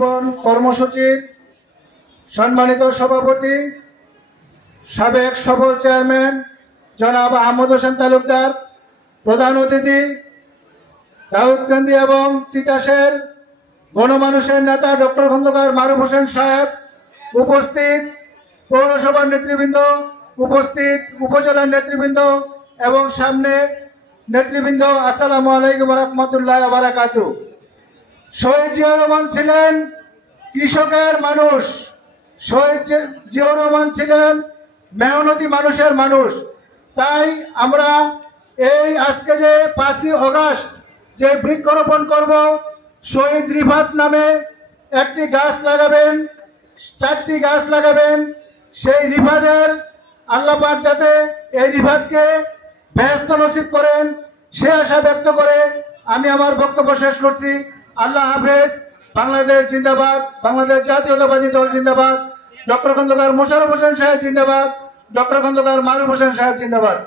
বৃক্ষরোপণ কর্মসূচির সম্মানিত সভাপতি সাবেক সফল চেয়ারম্যান জনাব আহমদ হোসেন তালুকদার, প্রধান অতিথি দাউদকান্দি এবং তিতাসের গণমানুষের নেতা ডক্টর খন্দকার মারুফ হোসেন সাহেব, উপস্থিত পৌরসভার নেতৃবৃন্দ, উপস্থিত উপজেলার নেতৃবৃন্দ এবং সামনে নেতৃবৃন্দ, আসসালামু আলাইকুম ওয়া রাহমাতুল্লাহি ওয়া বারাকাতুহু। শহীদ জিয়াউর রহমান ছিলেন কৃষকের মানুষ, শহীদ জিয়াউর রহমান ছিলেন মেহনতি মানুষের মানুষ। তাই আমরা এই আজকে যে 5ই আগস্ট যে বৃক্ষরোপণ করব, শহীদ রিফাত নামে একটি গাছ লাগাবেন, 4টি গাছ লাগাবেন। সেই রিফাতের আল্লাহ পাক যাতে এই রিফাতকে বেহেশত নসিব করেন সে আশা ব্যক্ত করে আমি আমার বক্তব্য শেষ করছি। আল্লাহ হাফেজ। বাংলাদেশ জিন্দাবাদ, বাংলাদেশ জাতীয়তাবাদী দল জিন্দাবাদ, ডক্টর খন্দকার মোশাররফ হোসেন সাহেব জিন্দাবাদ, ডক্টর খন্দকার মারুফ হোসেন সাহেব জিন্দাবাদ।